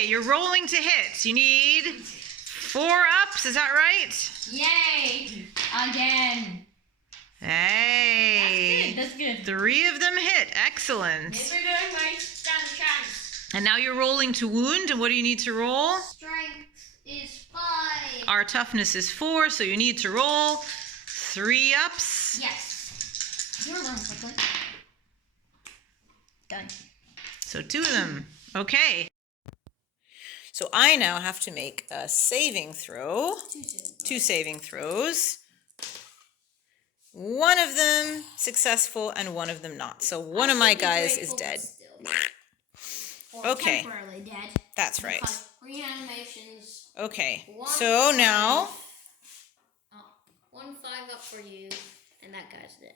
Okay, you're rolling to hit. You need 4 ups, is that right? Yay! Again. Hey. That's good. 3 of them hit. Excellent. Yes, we're doing my standard chance. And now you're rolling to wound. And what do you need to roll? Strength is 5. Our toughness is 4, so you need to roll 3 ups. Yes. You're learning quickly. Done. So 2 of them. Okay. So I now have to make a saving throw. 2 saving throws. 1 of them successful and 1 of them not. So one of my guys is dead. Okay. Temporarily dead. That's right. Reanimations. Okay. So now 1 5 up for you, and that guy's dead.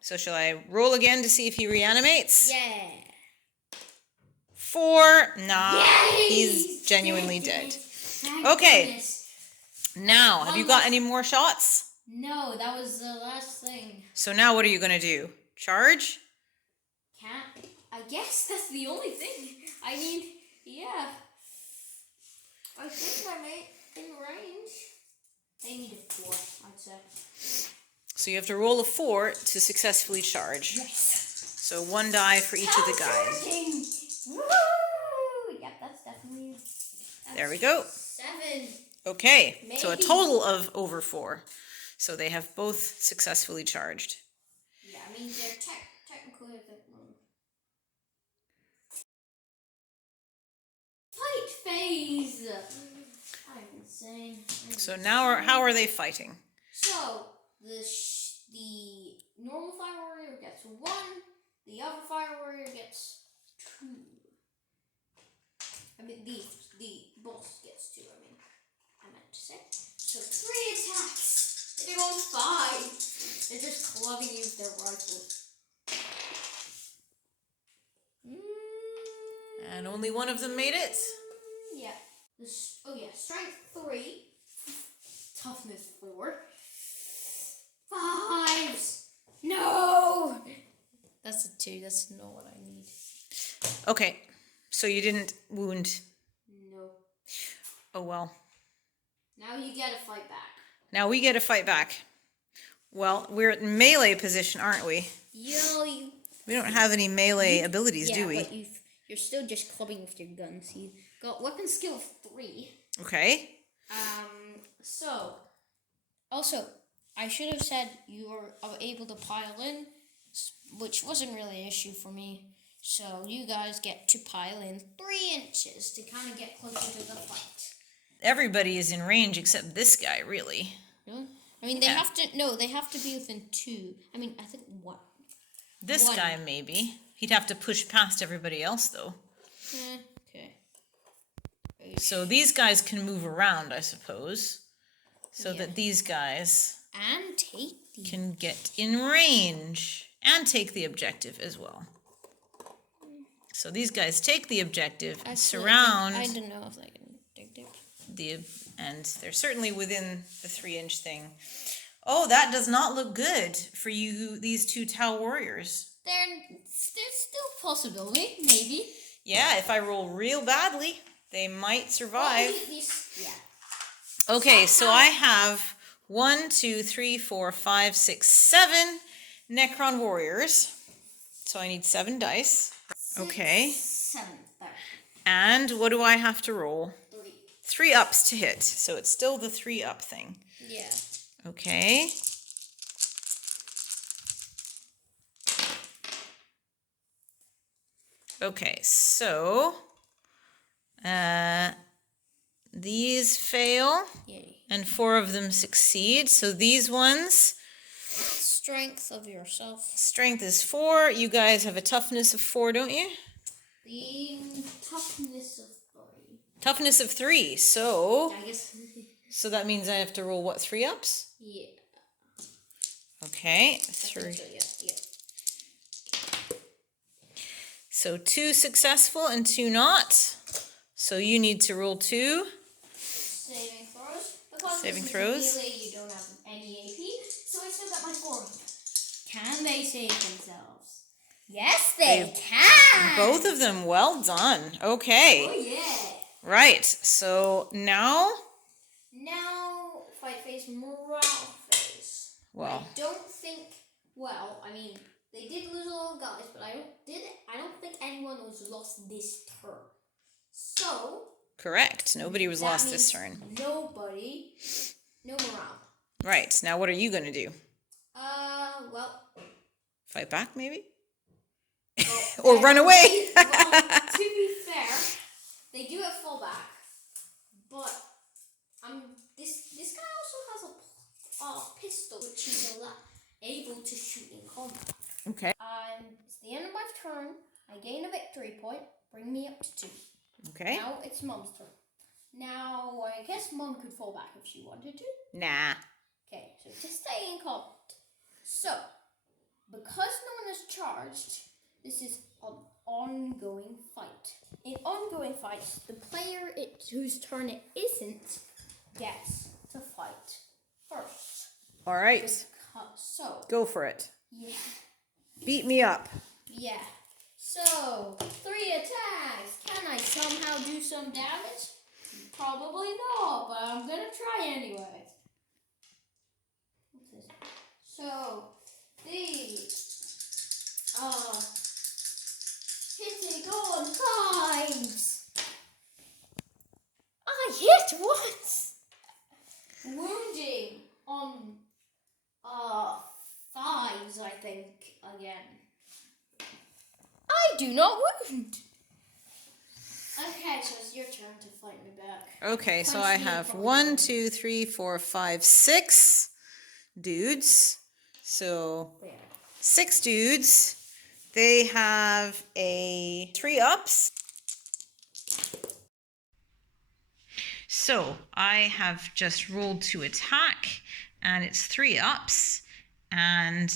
So shall I roll again to see if he reanimates? Yeah. 4. Nah. Yay! He's genuinely dead. Okay. Goodness. Now, have you got any more shots? No, that was the last thing. So now what are you going to do? Charge? Can't. I guess that's the only thing. I mean, yeah. I think I made in range. They need a 4, I'd say. So you have to roll a 4 to successfully charge. Yes. So 1 die for each of the guys. Woo! Yep, that's definitely. There we go. 7. Okay, Maybe. so a total of over 4. So they have both successfully charged. Yeah, I mean, they're technically a bit low. Fight phase! I'm insane. So now, how are they fighting? So, the normal fire warrior gets 1, the other fire warrior gets 2. I mean, the boss gets 2, I meant to say. So 3 attacks! They're on 5! They're just clubbing you with their rifles. And only 1 of them made it? Yeah. Strength 3. Toughness 4. 5s! No! That's a 2. That's not what I need. Okay, so you didn't wound. No. Oh well. Now you gotta fight back. Now we get to fight back. Well, we're in melee position, aren't we? We don't have any melee abilities, do we? But you're still just clubbing with your guns. You got weapon skill of 3. Okay. So, also, I should have said you were able to pile in, which wasn't really an issue for me. So you guys get to pile in 3 inches to kind of get closer to the fight. Everybody is in range except this guy, really. Really? I mean, they have to be within 2. I mean, I think 1. This guy, maybe. He'd have to push past everybody else, though. Okay. So these guys can move around, I suppose. So that these guys and take the can get in range and take the objective as well. So these guys take the objective and surround. I don't know if I can take it. And they're certainly within the 3-inch thing. Oh, that does not look good for you, these 2 Tau warriors. There's still a possibility, maybe. Yeah, if I roll real badly, they might survive. Yeah. Okay, so I have 1, 2, 3, 4, 5, 6, 7 Necron warriors. So I need 7 dice. Okay. 7. There. And what do I have to roll? 3. 3 ups to hit. So it's still the 3 up thing. Yeah. Okay. Okay, so these fail. Yay. And 4 of them succeed. So these ones. Strength of yourself. Strength is 4. You guys have a toughness of 4, don't you? The toughness of 3. Toughness of 3. So. I guess. So that means I have to roll what? 3 ups? Yeah. Okay. 3. Yeah. So 2 successful and 2 not. So you need to roll 2. Saving throws. Because Saving this is throws. melee, you don't have any AP, so I still got my 4. Can they save themselves? Yes, they can. Both of them. Well done. Okay. Oh yeah. Right. So now. Now, fight phase, morale phase. Well. I don't think. Well, I mean, they did lose a lot of guys, but I don't think anyone was lost this turn. So. Correct. Nobody was lost this turn. Nobody. No morale. Right. Now, what are you gonna do? Well. Fight back, maybe. Well, Or run away. Well, to be fair, they do have fallback, but this guy also has a pistol which is able to shoot in combat. Okay. It's the end of my turn. I gain a victory point. Bring me up to 2. Okay. Now it's Mom's turn. Now I guess Mom could fall back if she wanted to. Nah. Okay, so to stay in combat. So, because no one is charged, this is an ongoing fight. In ongoing fights, the player whose turn it isn't gets to fight first. All right. So. Go for it. Yeah. Beat me up. Yeah. So, 3 attacks. Can I somehow do some damage? Probably not, but I'm gonna try anyway. What's this? So, these are hitting on 5s. I hit once. Wounding on 5s, I think, again. I do not wound. Okay, so it's your turn to fight me back. Okay, so I have 1, 2, 3, 4, 5, 6 dudes. So 6 dudes. They have a 3 ups. So I have just rolled to attack, and it's 3 ups, and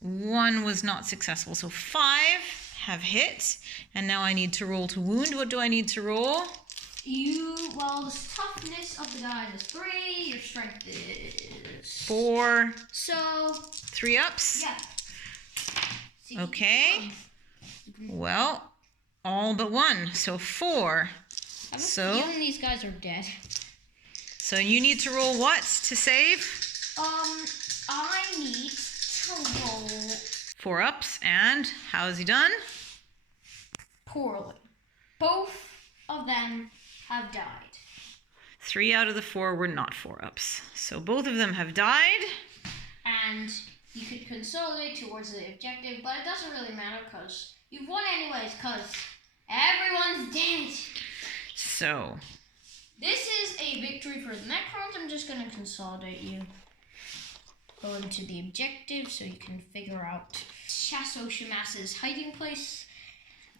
1 was not successful. So 5 have hit, and now I need to roll to wound. What do I need to roll? Well, the toughness of the guys is 3, your strength is 4. So 3 ups? yeah. Okay. Well, all but 1, so 4. So even these guys are dead. So you need to roll what to save? I need to roll 4 ups, and how is he done? poorly. Both of them have died. 3 out of the 4 were not 4 ups. So both of them have died. And you could consolidate towards the objective, but it doesn't really matter because you've won anyways because everyone's dead. So this is a victory for the Necrons. I'm just going to consolidate you. Go into the objective so you can figure out Chasso Shamas's hiding place.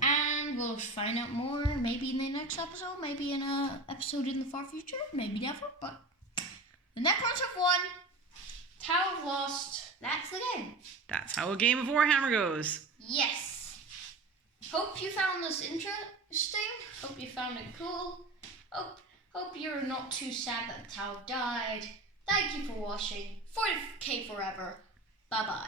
And we'll find out more maybe in the next episode, maybe in an episode in the far future, maybe never. But the Necrons have won. Tau have lost. That's the game. that's how a game of Warhammer goes. Yes. Hope you found this interesting. Hope you found it cool. Hope you're not too sad that Tau died. Thank you for watching. 40K forever. Bye-bye.